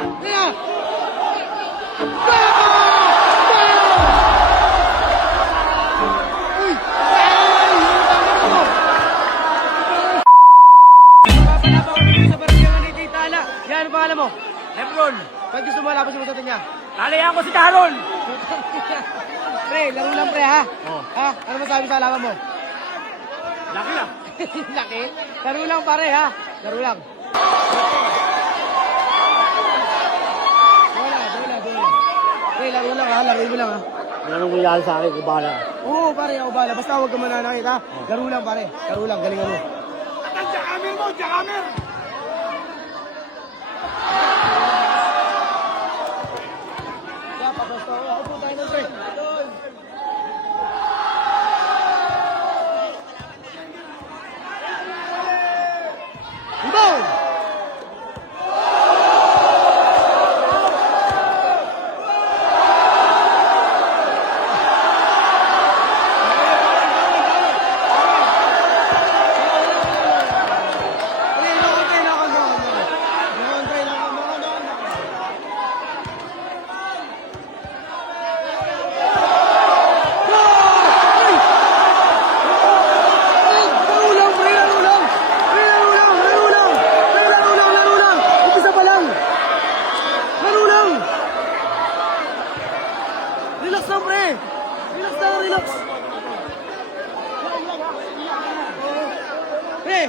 Kaya! Uy! Ay! Yung tama mo! Papalabaw ko dito sa barangay ni Titala. Yan, ano pangalan mo? Lebron, Pag gusto mo, labas mo sa niya. lalayan ko si Taron. Pre, laro lang pre ha? Oh. Ha? Ano masabi sa alaman mo? Laki ah. Laki? Laro lang pare ha? Laro lang. Bola. Pre, laro lang ha? Laro mo lang ha? Anong nangyari sa akin? Kubala. Oo pare, ako bala. Basta huwag ka mananakit ha? Laro lang pare. Laro lang, galingan mo. Atan, Jakamir mo, Jakamir. Kaya papasto ako. Ako po tayo ng pre. Rebound! Relax lang, pre. Relax lang, relax. Pre.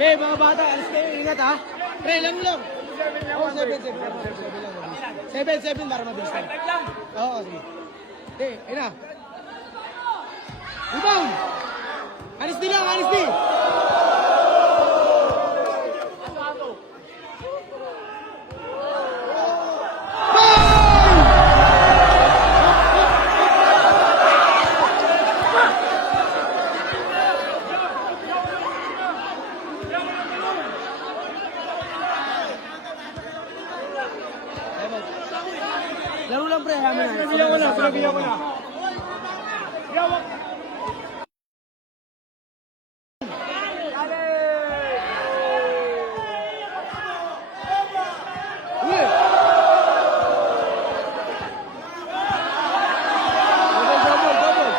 Be, mga bata, alis kayo. Ingat, ha? Pre, laro lang. Oo, 7-7 para mabilis lang. Oo, sige. Ayun na. Rebound. Alis din lang, alis din. Laro lang pre, hamin na. Pinabiyan ko na. Uy! Double.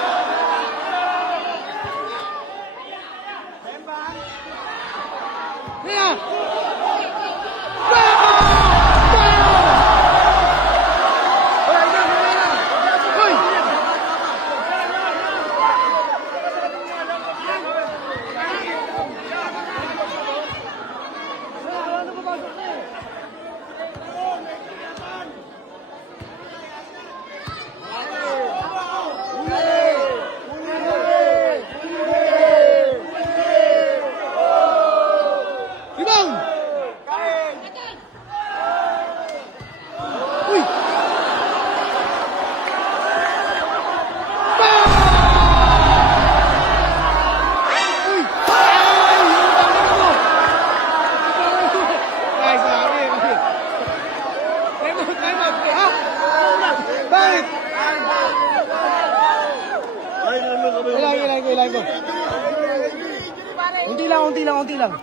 Kaya! Uy! Rebound! Uy! Uy! Ay! Yung tama mo! Ay, sabi. Time out. Ha? Bakit? Ilan ko. Unti lang.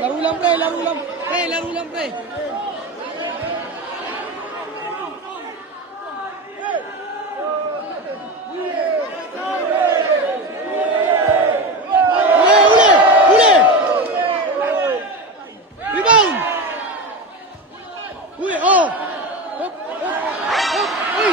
Laro lang, pre. Uli! Rebound! Uli, oh! Hop! Uy!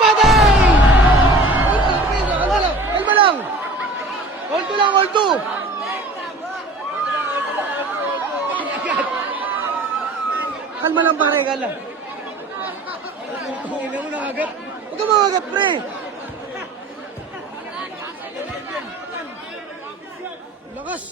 Patay! Kalma lang! Hold 2! Kalma lang pare, kalma. Ina mo nakagat. Huwag ka makagat, pre! Lakas!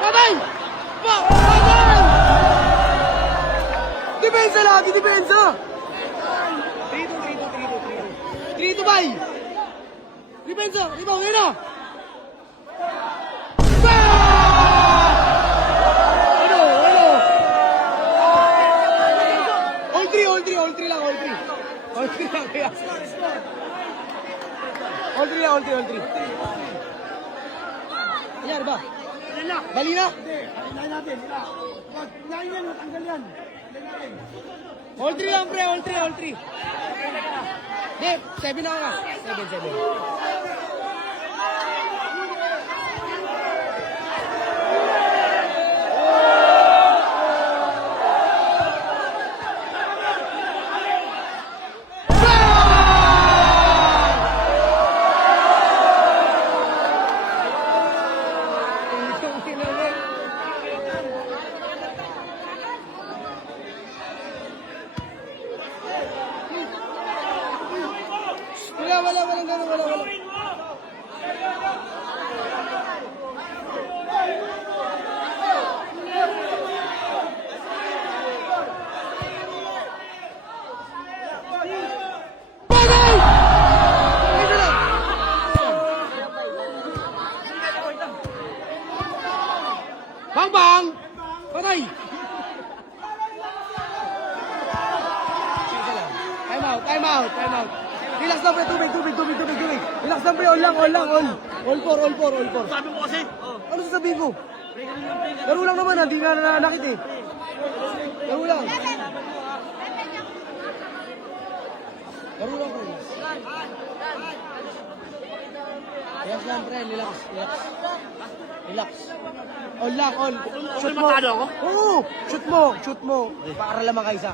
Patay! Patay! Depensa lagi, depensa! bay! Depensa! Rebound! Yan na! Ano? All three lang, all three. All three lang, kaya. All three. Ayan, ba? Bali na? Hinahin natin. Hinahin yan, matanggal yan. All three lang, pre. All three. Hindi, 7 na nga. 7. Walang ganun, wala. Patay! Ito lang. Bang! Patay! Time out. Relax lang, pre. Tubig. Relax lang, pre. All lang. All four. Sabi mo kasi. Ano sasabihin ko? Laro lang naman, hindi nga nananakit eh. Laro lang, pre. Relax lang, pre. Relax. All lang. Shoot mo. Matalo ako? Oo, shoot mo. Para lamang kaisa.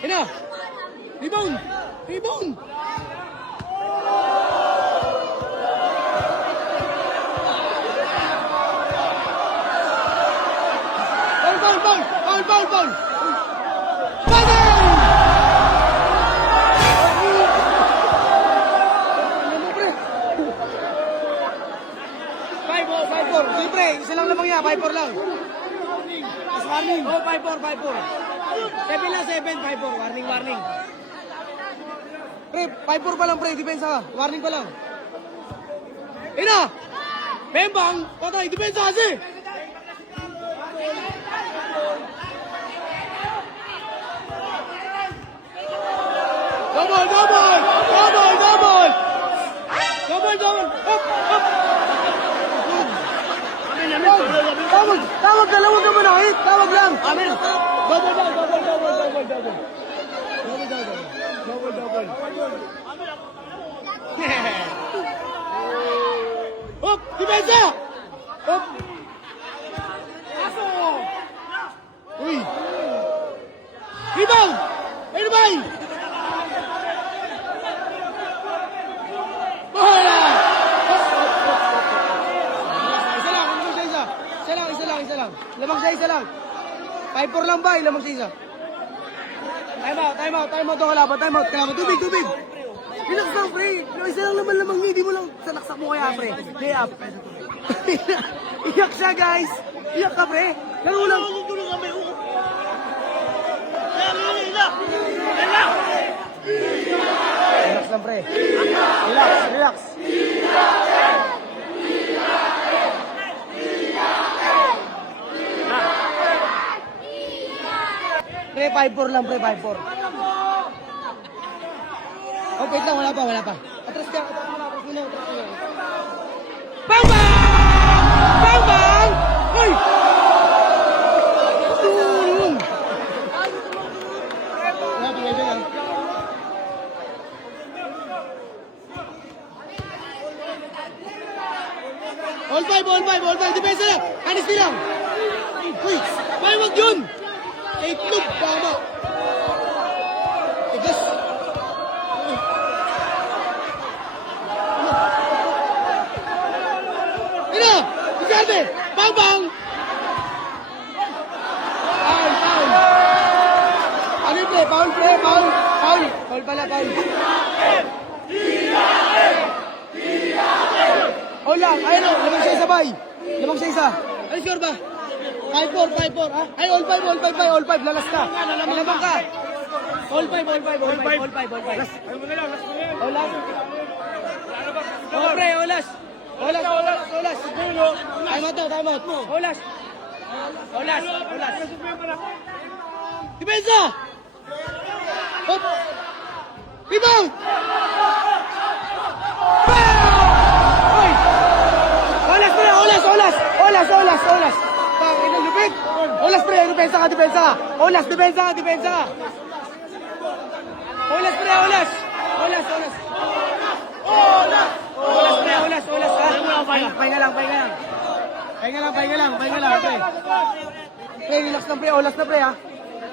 Ina! Rebound! Foul! Patay! Ano mo, pre? 5-4. Sige, pre. Isa lang namang yan. 5-4 lang. Warning. Oh, 5-4. 7 lang, 5-4. Warning. Pre, 5-4 pa lang, pre. Depensa ka. Warning pa lang. Ina! Bembang! Patay! Depensa kasi! Double! Tawag, dalawang ka muna, hit. Tawag lang. Amen. Double. Hop, depensa! Hop. Uy. Rebound! May naman! Bahala! Isa lang. Lamang siya, isa lang. 5-4 lang ba? Lamang siya, isa. Time out. Doon kalaban. Time out. Tubig. Relax lang, pre. Isa lang naman lamang. Hindi mo lang salaksak mo kaya, pre. Lay up. Iyak siya, guys. Iyak ka, pre. Laro lang. Relax lang, pre. Relax. Pre, 5-4 lang, pre, 5-4. Oh, wait lang, wala pa. Atras ka. Bang! Hoy! Tulong! All five. Depensa lang. Honesty lang. Uy, may wag yun. Itlog, tama. Tigas. Ina! Isalbe! Bang! Foul! Ano yung play? Foul. Foul pala. All lang. Ayun o, lamang siya isa bay. Lamang siya isa. Ay, sure ba? 5-4, 5-4, ha? Ay, all 5, all 5, lalas ka. Lamang ka. All 5, all 5, all 5, all 5, all 5. All last. Oh, pre, all last. All last, all last, all last. Time out, time out. All last. All last, all last. Depensa! Hop! Rebound! Oy! Olas pre, olas, olas! Olas, olas, olas! Tangin ang lupit! Olas pre, depensa ka, depensa ka! Olas, depensa ka, depensa ka! Olas pre, olas! Olas, olas! Olas pre, olas, olas ha! Pahinga lang, pahinga lang! Pahinga lang, pahinga lang, pahinga lang, pre! Pre, relax lang pre, olas na pre ha!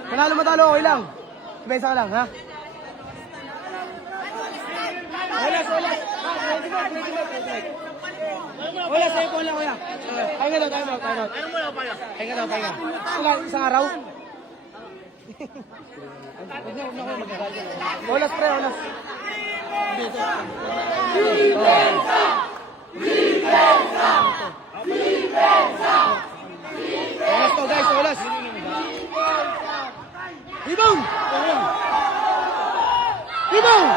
Manalo matalo, okay lang! Depensa ka lang ha! Olas, olas! Olas, sa'yo po lang kuya! Pahinga daw, time out, time out! Pahinga daw, pahinga! Isang araw? Olas pre, olas! Olas to guys, olas! Rebound! Rebound!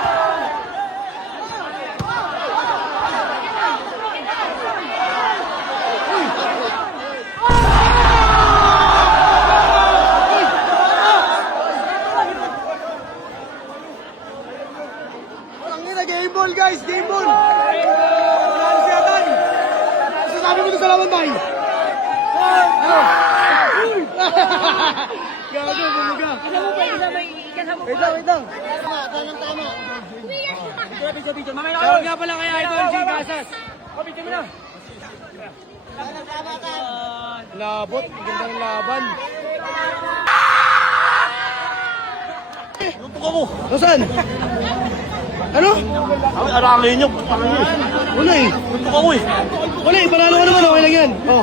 Game ball guys, game ball! Wala si Atan! Sasabi mo ito sa laban bay! Gago, bumuga! Wait lang, wait lang! Tama! Tawag nga pala kay Idol G. Casas! Labot, ganda ng laban! Lutok ako. Nasaan? Ano? Arangin niyo. Wala eh. Lutok ako eh. Wala eh, panalo ka naman, okay lang yan. Oh.